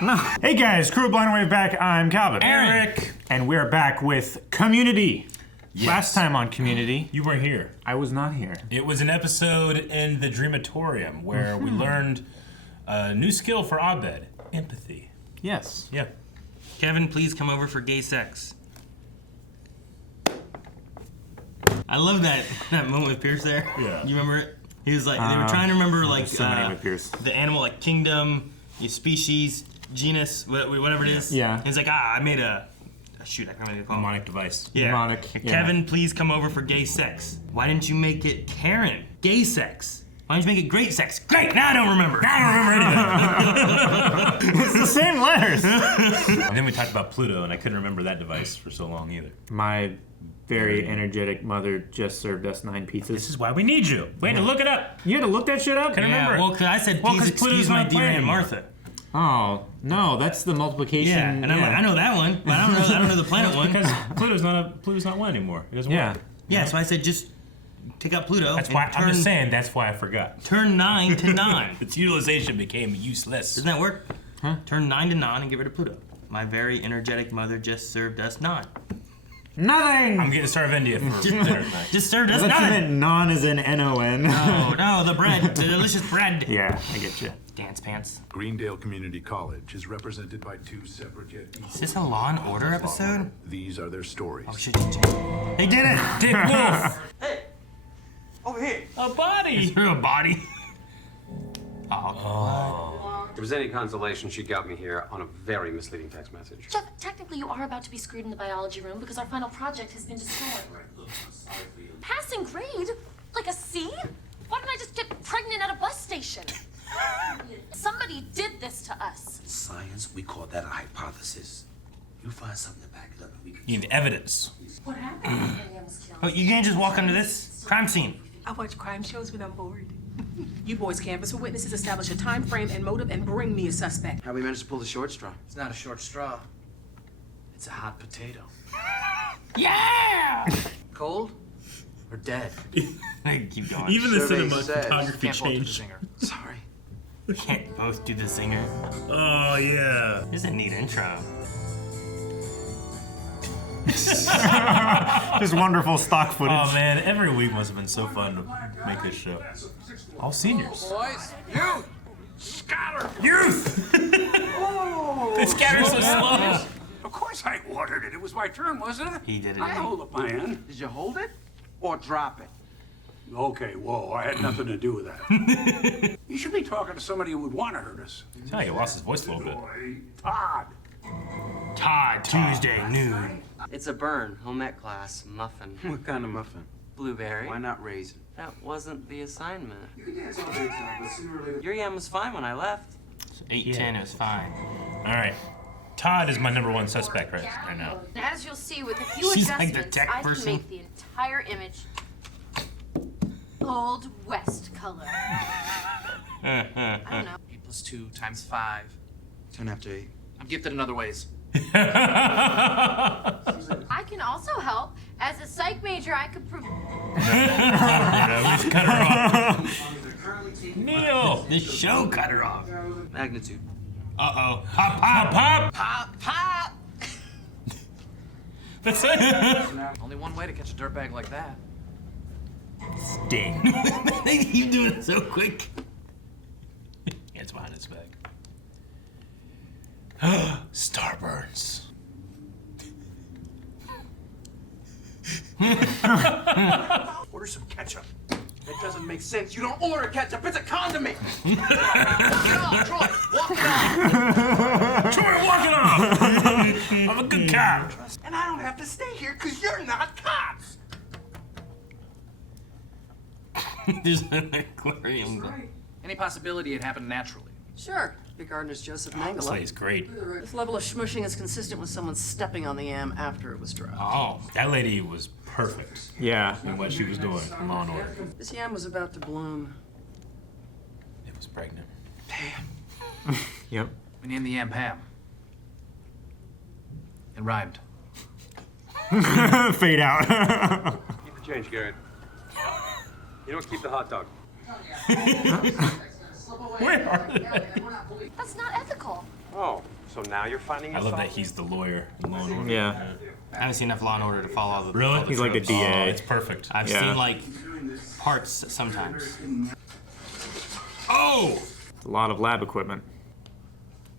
No. Hey guys, Crew Blind Wave back. I'm Calvin. Eric. And we're back with Community. Yes. Last time on Community, You weren't here. I was not here. It was an episode in the Dreamatorium where we learned a new skill for Abed, empathy. Yes. Yeah. Kevin, please come over for gay sex. I love that moment with Pierce there. Yeah. You remember it? He was like, they were trying to remember like so many with Pierce. the animal, like kingdom, your species, genus, whatever it is. Yeah. He's like, I made a shoot, I can't remember the Mnemonic device. Yeah. Mnemonic, yeah. Kevin, please come over for gay sex. Why didn't you make it Karen? Gay sex. Why didn't you make it great sex? Great! Now I don't remember. It's the same letters. And then we talked about Pluto, and I couldn't remember that device for so long either. My very energetic mother just served us 9 pizzas. This is why we need you. We had to look it up. You had to look that shit up? Couldn't remember it. Well, 'cause I said, Well, please 'cause excuse Pluto's my not dear playing Aunt anymore. Martha. Oh, no, that's the multiplication. Yeah, and I'm like, I know that one, but I don't know the planet one. Because Pluto's not one anymore. It doesn't Yeah. work. Yeah, so I said just take out Pluto. That's and why I'm just saying. That's why I forgot. Turn 9 to 9. Its utilization became useless. Doesn't that work? Huh? Turn 9 to 9 and get rid of Pluto. My very energetic mother just served us 9. Nothing! I'm getting Starvendia for dinner tonight. Just served us I thought you 9. meant non as in N-O-N. Oh no, the bread, the delicious bread. Yeah, I get you. Dance pants. Greendale Community College is represented by 2 separate yet Is this a Law and Order episode? These are their stories. Oh shit! They did it! Dick Wolf. Hey! Over here! A body. Through a body. Oh. If it was any consolation, she got me here on a very misleading text message. Jeff, technically you are about to be screwed in the biology room because our final project has been destroyed. Passing grade? Like a C? Why didn't I just get pregnant at a bus station? Somebody did this to us. Science, we call that a hypothesis. You find something to back it up and we can... You need evidence. What happened? Miriam was killed. Oh, you can't just walk under this crime scene. I watch crime shows when I'm bored. You boys canvass for witnesses, establish a time frame and motive, and bring me a suspect. How we managed to pull the short straw? It's not a short straw. It's a hot potato. Yeah! Cold or dead? Keep going. Even the Survey cinematography says changed. Sorry. We can't both do the singer. Oh yeah. This is a neat intro. Just wonderful stock footage. Oh man, every week must have been so fun to make this show. All seniors. Boys, you! Scatter! Youth! They scatter so slow. Of course I ordered it. It was my turn, wasn't it? He did it. I hold the pan. Did you hold it or drop it? Okay, whoa, I had nothing to do with that. You should be talking to somebody who would want to hurt us. Sound like he lost his voice a little bit. Boy, Todd. Todd, Tuesday, noon. It's a burn, home ec class, muffin. What kind of muffin? Blueberry. Why not raisin? That wasn't the assignment. You can dance all day time, but sooner or later. Your yam was fine when I left. 8:10, it was fine. All right. Todd is my #1 suspect right now. As you'll see, with a few She's like the adjustments, tech I person. can make the entire image Old West color. I don't know. 8 + 2 × 5. 10 after 8. I'm gifted in other ways. I can also help. As a psych major, I could prove. We just cut her off. Neil! This show cut her off. Magnitude. Uh-oh. Hop, hop, Pop! Pop! Pop! That's it. Only one way to catch a dirtbag like that. Ding. They keep doing it so quick. It's behind his back. Starburns. Order some ketchup. That doesn't make sense. You don't order ketchup. It's a condiment. Walk it off, Troy. Walk it off. Troy, walk it off! I'm a good cop. And I don't have to stay here because you're not cops. There's an aquarium. Any possibility it happened naturally? Sure. The gardener's Joseph This Mangala. lady's great. This level of smushing is consistent with someone stepping on the yam after it was dropped. Oh, that lady was perfect Yeah. in what she was doing in Law and Order. This yam was about to bloom. It was pregnant. Yep. We named the yam Pam. It rhymed. Fade out. Keep the change, Garrett. You don't keep the hot dog. Where are they? That's not ethical. Oh, So now you're finding I love that yourself? he's the lawyer in Law and Order. Yeah. I haven't seen enough Law and Order to follow all the. Really? all the He's like the tropes. DA. Oh, it's perfect. I've Yeah. seen like parts sometimes. Oh! A lot of lab equipment.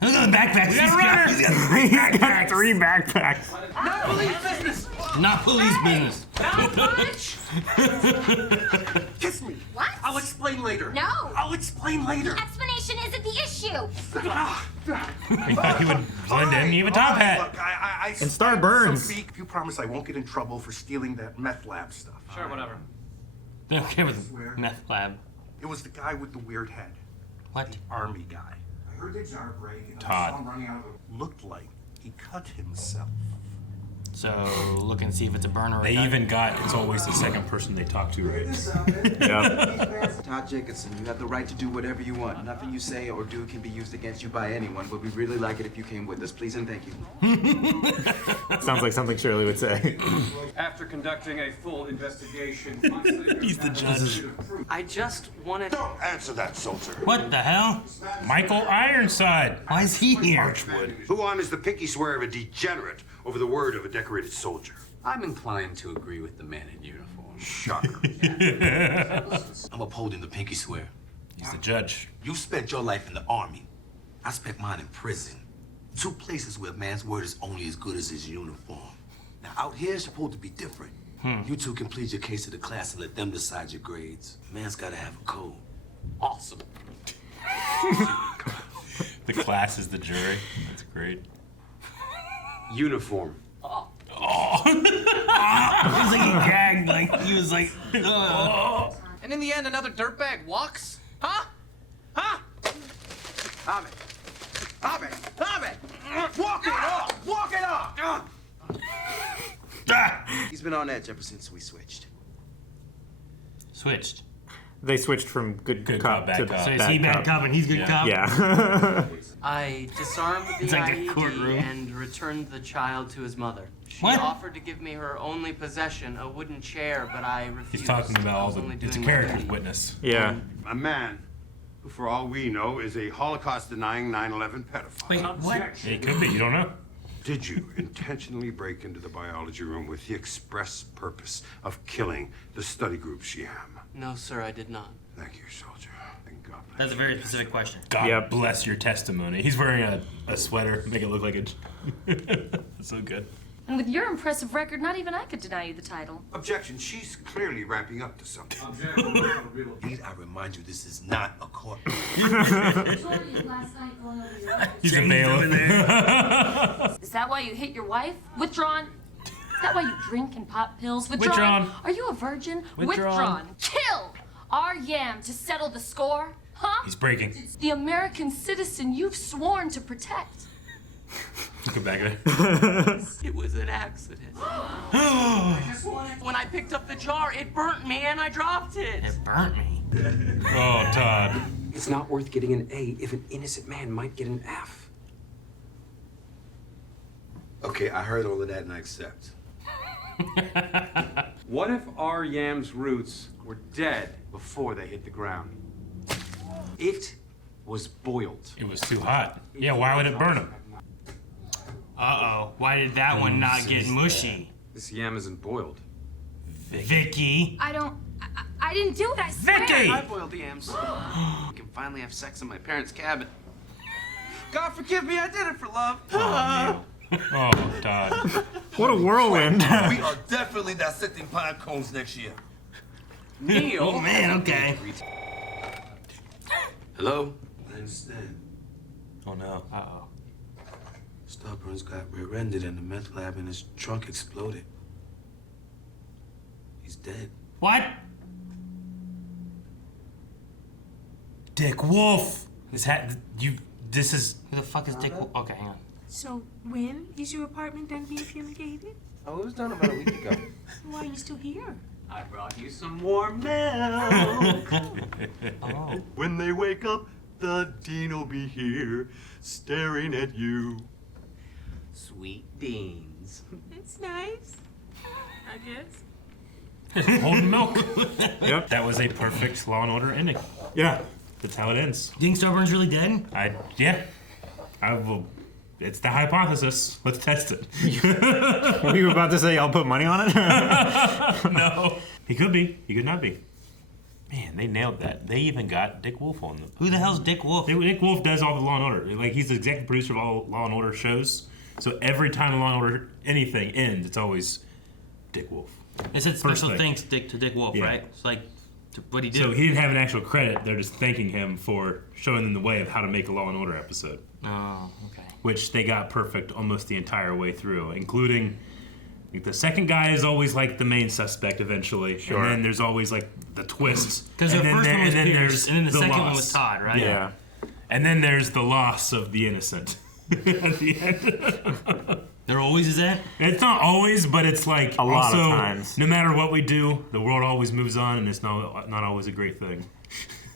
Look at the backpacks. We got a runner! He's got 3 backpacks. Not police business! Not police business. Don't punch! Kiss me! What? I'll explain later. No! I'll explain later. Explanation isn't the issue! He thought he would blend in. You have a top hat. Look, I And Starburns. Speak. You promise I won't get in trouble for stealing that meth lab stuff. Sure, whatever. They don't care with meth lab. It was the guy with the weird head. What? The army guy. I heard the jar break and Todd. I saw him running out of the... Looked like he cut himself. So look and see if it's a burner. Or They a gun. even got, it's always the second person they talk to, right? Yeah. Todd Jacobson, you have the right to do whatever you want. Nothing you say or do can be used against you by anyone, but we'd really like it if you came with us. Please and thank you. Sounds like something Shirley would say. After conducting a full investigation, He's the judge. I just wanted. Don't answer that, soldier. What the hell? Michael Ironside. Why is he here? Who honors the pinky swear of a degenerate over the word of a decorated soldier? I'm inclined to agree with the man in uniform. Shocker. I'm upholding the pinky swear. He's the judge. You spent your life in the army. I spent mine in prison. 2 places where a man's word is only as good as his uniform. Now, out here, it's supposed to be different. You two can plead your case to the class and let them decide your grades. Man's gotta have a code. Awesome. The class is the jury. That's great. uniform. It was like he gagged, like he was like. And in the end, another dirtbag walks? Huh? Huh? Ahmed. Ahmed. Ahmed. Walk it off. Walk it off. He's been on edge ever since we switched. Switched. They switched from good cop bad to cop. So is bad he bad cop and he's good Yeah. cop? Yeah. I disarmed the It's like a IED courtroom. and returned the child to his mother. She What? offered to give me her only possession, a wooden chair, but I refused. He's talking about I all was the. only It's a doing my character's duty. witness. Yeah. A man who, for all we know, is a Holocaust-denying 9/11 pedophile. Wait, what? Yeah, it could be. You don't know. Did you intentionally break into the biology room with the express purpose of killing the study group Shiam? No, sir, I did not. Thank you, soldier. And God bless That's a very specific question. God Yep. bless your testimony. He's wearing a sweater, make it look like a. So good. And with your impressive record, not even I could deny you the title. Objection. She's clearly ramping up to something. Need I remind you, this is not a court. He's a bailiff. Is that why you hit your wife? Withdrawn? Is that why you drink and pop pills? Withdrawn. Are you a virgin? Withdrawn. Kill our yam to settle the score? Huh? He's breaking. It's the American citizen you've sworn to protect. Let's go back there. It was an accident. When I picked up the jar, it burnt me and I dropped it. It burnt me. Oh, Todd. It's not worth getting an A if an innocent man might get an F. Okay, I heard all of that and I accept. What if our yam's roots were dead before they hit the ground? It was boiled. It was too hot. Yeah, why would it burn him? Uh-oh. Why did that one not get mushy? This yam isn't boiled. Vicky. I didn't do it, I swear. Vicky! I boiled the yams. We can finally have sex in my parents' cabin. God forgive me, I did it for love. Oh, Todd. What a whirlwind. We are definitely dissecting pine cones next year. Neil. Oh man, okay. Hello? I understand. Oh no. Uh-oh. Starburns got rear-ended and the meth lab in his trunk exploded. He's dead. What? Dick Wolf. This is. Who the fuck is Dick? Okay, hang on. So when is your apartment done being fumigated? Oh, it was done about a week ago. Why are you still here? I brought you some warm milk. Oh. When they wake up, the dean will be here, staring at you. Sweet beans. That's nice. I guess. Holding milk. Yep. That was a perfect Law and Order ending. Yeah. That's how it ends. You think Starburns really dead? Yeah. I will It's the hypothesis. Let's test it. Were you about to say I'll put money on it? No. He could be. He could not be. Man, they nailed that. They even got Dick Wolf on them. Who the hell's Dick Wolf? Dick Wolf does all the Law and Order. Like, he's the executive producer of all Law and Order shows. So every time Law and Order anything ends, it's always Dick Wolf. It said special thanks to Dick Wolf, right? It's like what he did. So he didn't have an actual credit. They're just thanking him for showing them the way of how to make a Law and Order episode. Oh, okay. Which they got perfect almost the entire way through, including the second guy is always like the main suspect eventually, and then there's always like the twists. Because the first one was Pierce, and then the second one was Todd, right? Yeah. And then there's the loss of the innocent at the end. There always is that? It's not always, but it's like a lot also, of times. No matter what we do, the world always moves on, and it's not always a great thing.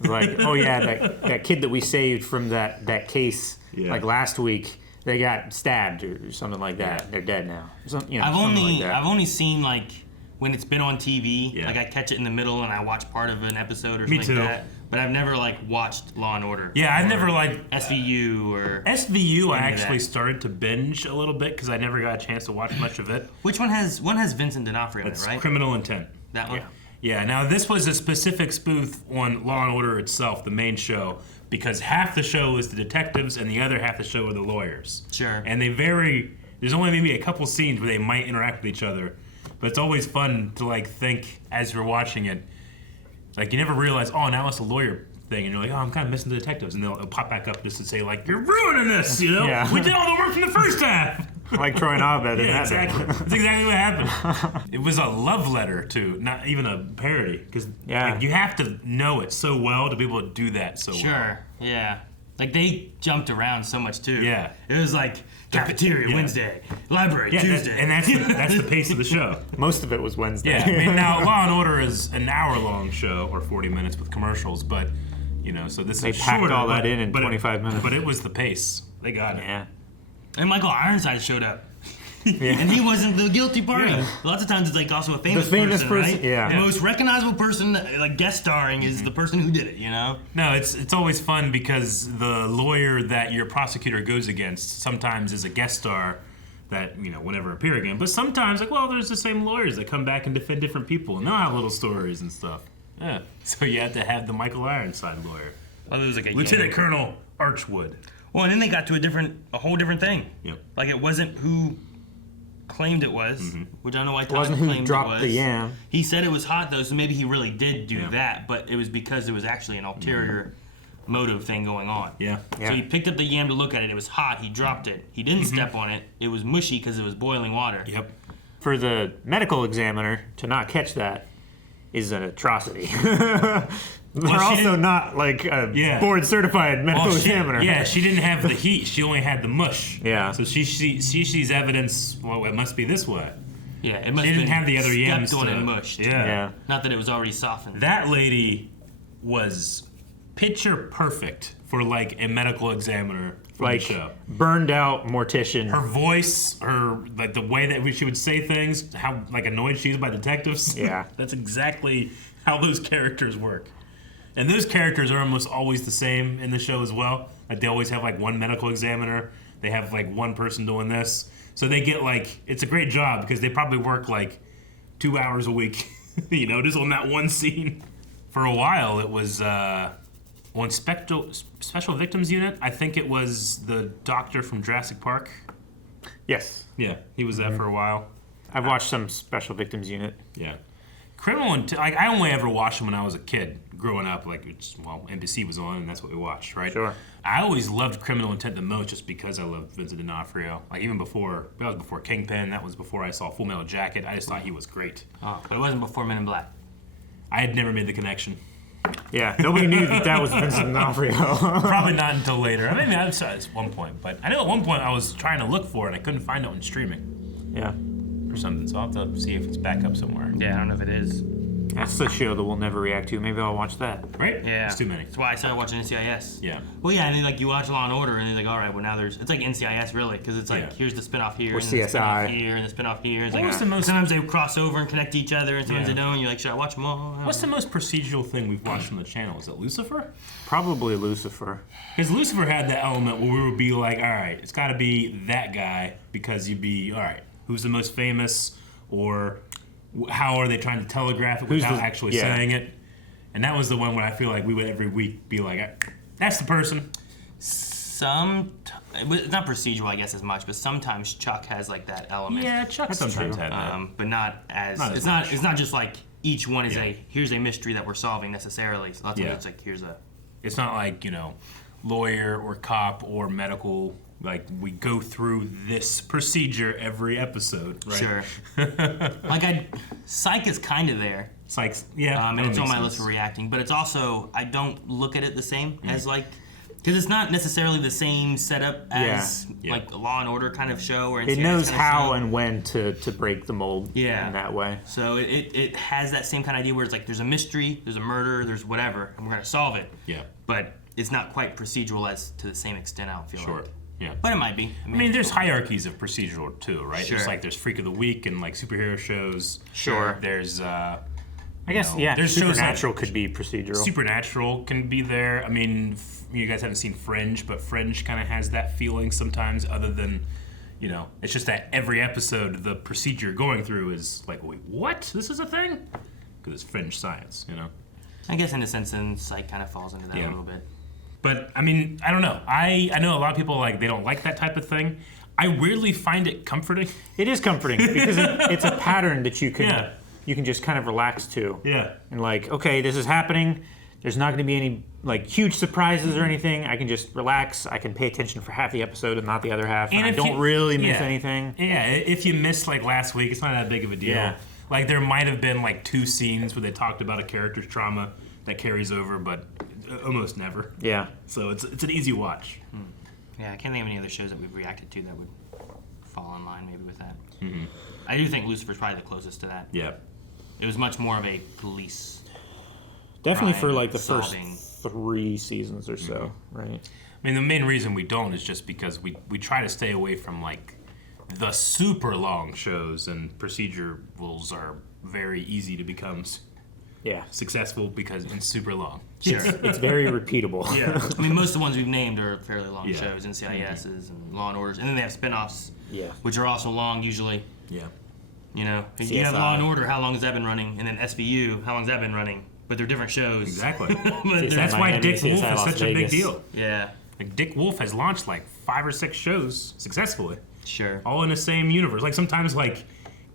Like, oh yeah, that kid that we saved from that case like last week, they got stabbed or something like that. Yeah. They're dead now. I've only seen like when it's been on TV. Like I catch it in the middle and I watch part of an episode or something like that. But I've never like watched Law and Order. Yeah, I've never like SVU or SVU. I actually started to binge a little bit because I never got a chance to watch much of it. Which one has Vincent D'Onofrio in it, right? Criminal Intent. That one. Yeah. Now this was a specific spoof on Law and Order itself, the main show, because half the show is the detectives and the other half the show are the lawyers. Sure. And they vary. There's only maybe a couple scenes where they might interact with each other, but it's always fun to like think as you're watching it. Like you never realize, oh, now it's a lawyer thing, and you're like, oh, I'm kind of missing the detectives, and they'll pop back up just to say like, you're ruining this, you know? Yeah. We did all the work from the first half. Like Troy and Abed in that. Exactly. That's exactly what happened. It was a love letter to, not even a parody, because like, you have to know it so well to be able to do that so well. Sure. Yeah. Like they jumped around so much too. Yeah. It was like cafeteria Wednesday, library Tuesday. And that's the pace of the show. Most of it was Wednesday. Yeah. I mean, now Law and Order is an hour-long show or 40 minutes with commercials, but you know, so this they is packed shorter, all that in 25 minutes. But it was the pace. They got it. Yeah. And Michael Ironside showed up. And he wasn't the guilty party. Yeah. Lots of times it's like also a famous person, right? Yeah. The most recognizable person, like guest starring, is the person who did it. You know? No, it's always fun because the lawyer that your prosecutor goes against sometimes is a guest star that will never appear again. But sometimes, like, well, there's the same lawyers that come back and defend different people, and they'll have little stories and stuff. Yeah. So you have to have the Michael Ironside lawyer. Oh, there was like a Lieutenant Colonel Archwood. Well, and then they got to a whole different thing. Yep. Like it wasn't who claimed it was, which I don't know why Todd wasn't claimed who dropped it was. the yam. He said it was hot though, so maybe he really did do that, but it was because there was actually an ulterior motive thing going on. Yeah. So he picked up the yam to look at it. It was hot. He dropped it. He didn't step on it. It was mushy because it was boiling water. Yep. For the medical examiner to not catch that is an atrocity. They're also not like a board certified medical examiner. Yeah, she didn't have the heat. She only had the mush. Yeah. So she sees evidence. Well, it must be this way. Yeah, it must she have didn't been have the other yams stepped on and mushed. Yeah. Not that it was already softened. That lady was picture perfect for like a medical examiner for like the show. Burned out mortician. Her voice, like the way that she would say things, how like annoyed she is by detectives. Yeah. That's exactly how those characters work. And those characters are almost always the same in the show as well. Like they always have like one medical examiner. They have like one person doing this. So they get like, it's a great job because they probably work like 2 hours a week, just on that one scene. For a while, it was on Special Victims Unit. I think it was the doctor from Jurassic Park. Yes. Yeah, he was that for a while. I've watched some Special Victims Unit. Yeah. I only ever watched them when I was a kid, growing up. Like, NBC was on, and that's what we watched, right? Sure. I always loved Criminal Intent the most, just because I loved Vincent D'Onofrio. Like even that was before Kingpin. That was before I saw Full Metal Jacket. I just thought he was great. Oh, but it wasn't before Men in Black. I had never made the connection. Yeah, nobody knew that was Vincent D'Onofrio. Probably not until later. I mean, I saw it at one point, but I know at one point I was trying to look for it and I couldn't find it on streaming. Yeah. Or something, so I'll have to see if it's back up somewhere. Yeah, I don't know if it is. That's the show that we'll never react to. Maybe I'll watch that. Right? Yeah. It's too many. That's why I started watching NCIS. Yeah. Well, yeah, and then like you watch Law and Order, and then like, all right, well now there's it's like NCIS really, because it's like here's the spinoff here, or and CSI. the spinoff here, and the spinoff here. It's like, sometimes they cross over and connect to each other, and sometimes they don't. And you're like, should I watch them all? What's the most procedural thing we've watched on the channel? Is it Lucifer? Probably Lucifer. Because Lucifer had the element where we would be like, all right, it's got to be that guy, because you'd be, all right, who's the most famous, or how are they trying to telegraph it without actually saying it? And that was the one where I feel like we would every week be like, that's the person. It's not procedural, I guess, as much, but sometimes Chuck has like that element. Yeah, Chuck sometimes had that. But not as It's not just like each one is here's a mystery that we're solving necessarily. So lots of it's like here's a. It's not like, lawyer or cop or medical. Like, we go through this procedure every episode, right? Sure. Psych is kind of there. Psych's, yeah. And it's on my list for reacting, but it's also, I don't look at it the same as like, because it's not necessarily the same setup as like a Law and Order kind of show. Or it knows how and when to break the mold in that way. So it has that same kind of idea where it's like there's a mystery, there's a murder, there's whatever, and we're going to solve it. Yeah. But it's not quite procedural as to the same extent, I don't feel like. Yeah. But it might be. I mean, there's hierarchies of procedural too, right? Sure. There's like there's Freak of the Week and like superhero shows. Sure. There's I guess there's Supernatural shows like, could be procedural. Supernatural can be there. I mean, you guys haven't seen Fringe, but Fringe kind of has that feeling sometimes. Other than, it's just that every episode the procedure going through is like, wait, what? This is a thing? Because it's fringe science, I guess in a sense, then Psych kind of falls into that a little bit. But I mean, I don't know. I know a lot of people they don't like that type of thing. I weirdly find it comforting. It is comforting because it's a pattern that you can just kind of relax to. Yeah. And like, okay, this is happening. There's not going to be any like huge surprises or anything. I can just relax. I can pay attention for half the episode and not the other half. And I don't really miss anything. Yeah. If you missed like last week, it's not that big of a deal. Yeah. Like there might have been like 2 scenes where they talked about a character's trauma that carries over, but almost never. Yeah. So it's an easy watch. Yeah, I can't think of any other shows that we've reacted to that would fall in line maybe with that. Mm-hmm. I do think Lucifer's probably the closest to that. Yeah. It was much more of a police. Definitely for like the solving. first 3 seasons or so, right? I mean, the main reason we don't is just because we try to stay away from like the super long shows, and procedurals are very easy to become successful because it's super long. Sure. It's very repeatable. Yeah. I mean, most of the ones we've named are fairly long shows, NCISs and Law and Orders, and then they have spin-offs, which are also long usually. Yeah. You have Law and Order, how long has that been running? And then SVU, how long has that been running? But they're different shows. Exactly. That's why Dick Wolf is such a big deal. Yeah. Like Dick Wolf has launched like 5 or 6 shows successfully. Sure. All in the same universe. Like sometimes like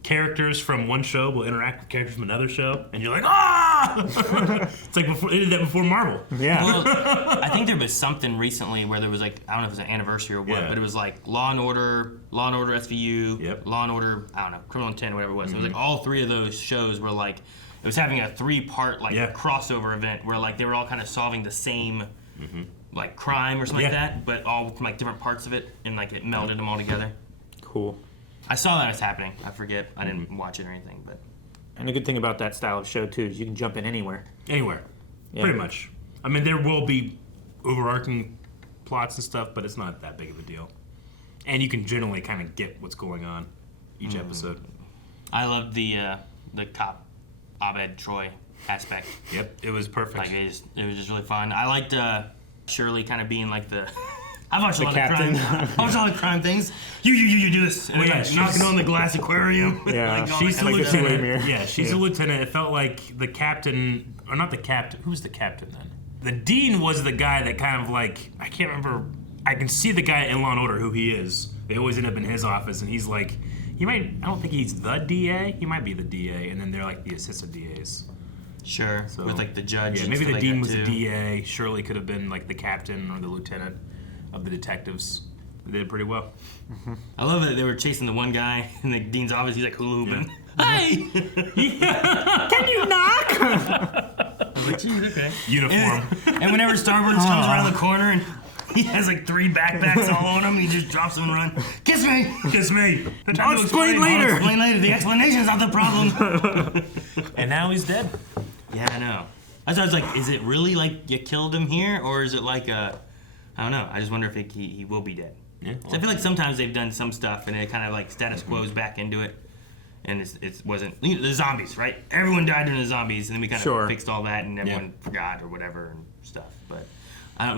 characters from one show will interact with characters from another show, and you're like, ah! It's like they did that before Marvel. Yeah. Well, I think there was something recently where there was like, I don't know if it was an anniversary or what, but it was like Law and Order SVU, Law and Order, I don't know, Criminal Intent, whatever it was. It was like all 3 of those shows were like, it was having a 3-part like crossover event where like they were all kind of solving the same like crime or something like that, but all from like different parts of it, and like it melded them all together. Cool. I saw that was happening. I forget. I didn't watch it or anything, but. And the good thing about that style of show too is you can jump in anywhere. Anywhere. Yeah. Pretty much. I mean, there will be overarching plots and stuff, but it's not that big of a deal. And you can generally kind of get what's going on each episode. I loved the cop Abed Troy aspect. Yep, it was perfect. Like it was just really fun. I liked Shirley kind of being like the. I've watched a lot of crime things. You do this. And knocking on the glass aquarium. Yeah, she's the lieutenant. Yeah, she's the lieutenant. It felt like the captain, or not the captain. Who was the captain then? The dean was the guy that kind of like, I can't remember. I can see the guy in Law and Order who he is. They always end up in his office, and he's like, I don't think he's the DA. He might be the DA, and then they're like the assistant DAs. Sure, so, with like the judge. Yeah, maybe the dean was the DA. Shirley could have been like the captain or the lieutenant of the detectives. They did pretty well. Mm-hmm. I love that they were chasing the one guy in the dean's office. He's like hula hooping. Hey! Can you knock? I was like, geez, okay. Uniform. And whenever Starburns comes around the corner and He has like 3 backpacks all on him. And he just drops them and runs. Kiss me. Kiss me. I'll explain later. I'll explain later. The explanation's not the problem. And now he's dead. Yeah, I know. I was like, is it really like you killed him here, or is it like I don't know. I just wonder if he will be dead. Yeah. So I feel like sometimes they've done some stuff and it kind of like status quo's back into it, and it wasn't the zombies, right? Everyone died during the zombies, and then we kind of fixed all that, and everyone forgot or whatever and stuff. But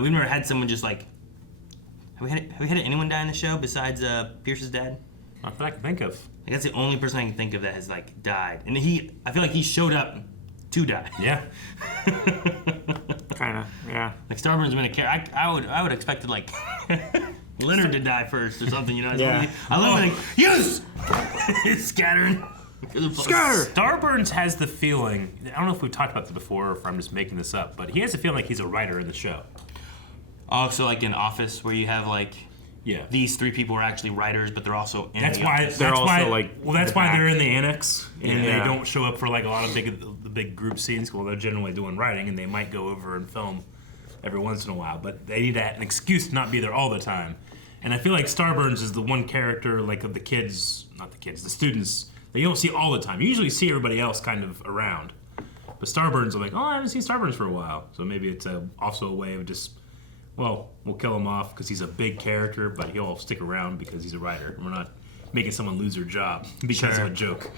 we've never had someone just like. Have we had anyone die in the show besides Pierce's dad? Not that I can think of. Like, that's the only person I can think of that has like died, and I feel like he showed up to die. Yeah. Kind of, yeah. Like Starburns been a character. I would expect it like Leonard to die first or something, you know? Yeah. I love it. Like, use scattering. Scatter. Starburns has the feeling. I don't know if we've talked about this before or if I'm just making this up, but he has a feeling like he's a writer in the show. Oh, so like in Office where you have like. Yeah. These 3 people are actually writers, but they're also in That's the why. office. That's why. like, Well, that's why they're in the annex, and Yeah. they don't show up for like a lot of the big group scenes. Well, they're generally doing writing, and they might go over and film every once in a while. But they need an excuse to not be there all the time. And I feel like Starburns is the one character like of the kids, not the kids, the students that you don't see all the time. You usually see everybody else kind of around, but Starburns are like, oh, I haven't seen Starburns for a while. So maybe it's also a way of just. Well, we'll kill him off because he's a big character, but he'll stick around because he's a writer. We're not making someone lose their job because of a joke.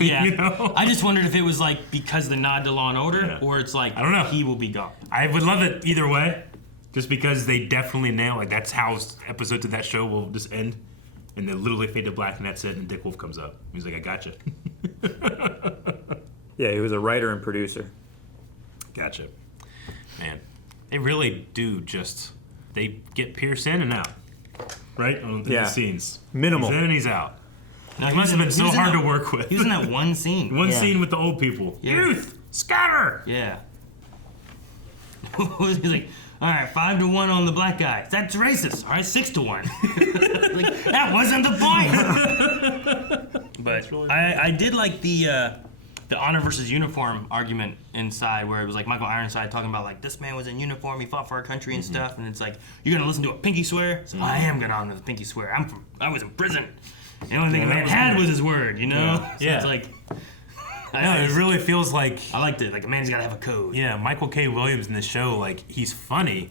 Yeah. You know? I just wondered if it was like because the nod to Law and Order, or it's like I don't know. He will be gone. I would love it either way, just because they definitely nail like that's how episodes of that show will just end, and they literally fade to black, and that's it. And Dick Wolf comes up. He's like, "I gotcha." Yeah, he was a writer and producer. Gotcha. Man. They really do they get Pierce in and out, right? In the scenes. Minimal. He's in and he's out. No, It must have been so hard to work with. He was in that one scene. One scene with the old people. Yeah. Youth, scatter! Yeah. He's like, all right, 5-1 on the black guy. That's racist. All right, 6-1. Like, that wasn't the point. But really I did like the honor versus uniform argument inside, where it was like Michael Ironside talking about like this man was in uniform, he fought for our country and stuff, and it's like you're gonna listen to a pinky swear. So I am gonna honor the pinky swear. I was in prison. The only thing a man had was his word, you know. So it's like. No, it really feels like I liked it. Like a man's gotta have a code. Yeah, Michael K. Williams in the show, like he's funny,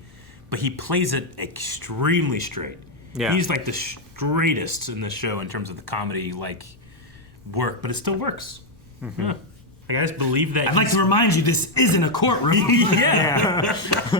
but he plays it extremely straight. Yeah, he's like the straightest in the show in terms of the comedy like work, but it still works. Mm-hmm. Yeah. Like, I just believe that. I'd like to remind you, this isn't a courtroom. Yeah.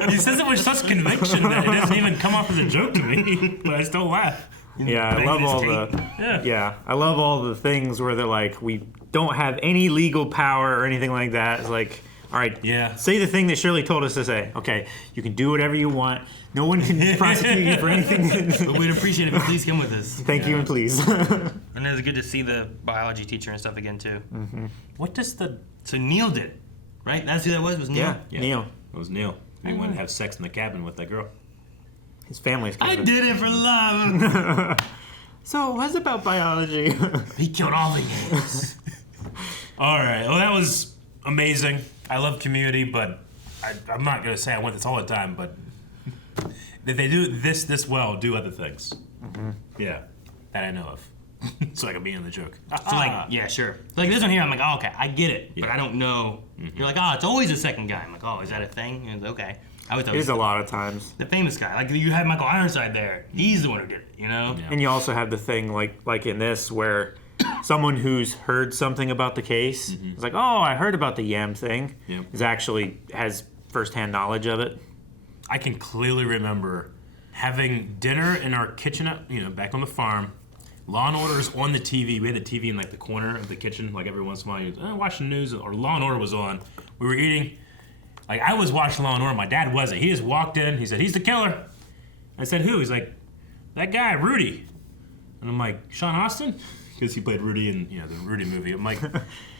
He says it with such conviction that it doesn't even come off as a joke to me, but I still laugh. Yeah, I love all I love all the things where they're like, we don't have any legal power or anything like that. It's like, all right, say the thing that Shirley told us to say. Okay, you can do whatever you want. No one can prosecute you for anything. But we'd appreciate it if you please come with us. Thank you and please. And it was good to see the biology teacher and stuff again too. Mm-hmm. What does So Neil did it, right? That's who that was Neil? Yeah, Neil. It was Neil. He wanted to have sex in the cabin with that girl. His family's I did it for love. So what's about biology? He killed all the games. All right. Well, that was amazing. I love Community, but I'm not going to say I want this all the time, but if they do this well, do other things. Mm-hmm. Yeah, that I know of. So I can be in the joke. So like, yeah, sure. Like this one here, I'm like, oh, okay, I get it, but I don't know. Mm-hmm. You're like, oh, it's always a second guy. I'm like, oh, is that a thing? And okay. I would. It is a lot of times. The famous guy, like you have Michael Ironside there. He's the one who did it, you know. Yeah. And you also have the thing like in this where someone who's heard something about the case is like, oh, I heard about the yam thing. Yep. Is actually has firsthand knowledge of it. I can clearly remember having dinner in our kitchen, back on the farm. Law and Order is on the TV. We had the TV in like the corner of the kitchen. Like every once in a while, you watch the news, or Law and Order was on. We were eating. Like I was watching Law and Order. My dad wasn't. He just walked in. He said, "He's the killer." I said, "Who?" He's like, "That guy, Rudy." And I'm like, "Sean Austin?" Because he played Rudy in the Rudy movie. I'm like,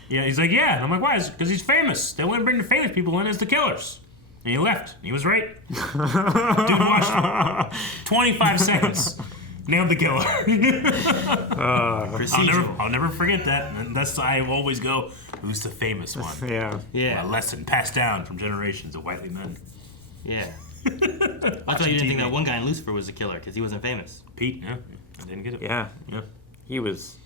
"Yeah." He's like, "Yeah." And I'm like, "Why?" Because he's famous. They wouldn't bring the famous people in as the killers. And he left. He was right. Dude watched 25 seconds. Nailed the killer. I'll never forget that. And that's I always go, who's the famous one? Yeah. A lesson passed down from generations of whitely men. Yeah. I thought you didn't think that one guy in Lucifer was the killer because he wasn't famous. Pete, yeah. I didn't get it. Yeah. Yeah. He was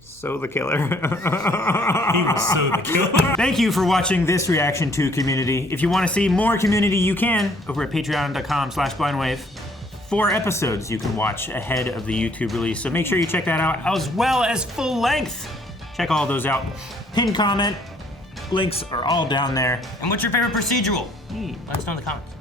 so the killer. He was so the killer. Thank you for watching this reaction to Community. If you want to see more Community, you can over at patreon.com/blindwave. 4 episodes you can watch ahead of the YouTube release, so make sure you check that out, as well as full length. Check all those out. Pinned comment, links are all down there. And what's your favorite procedural? Let us know in the comments.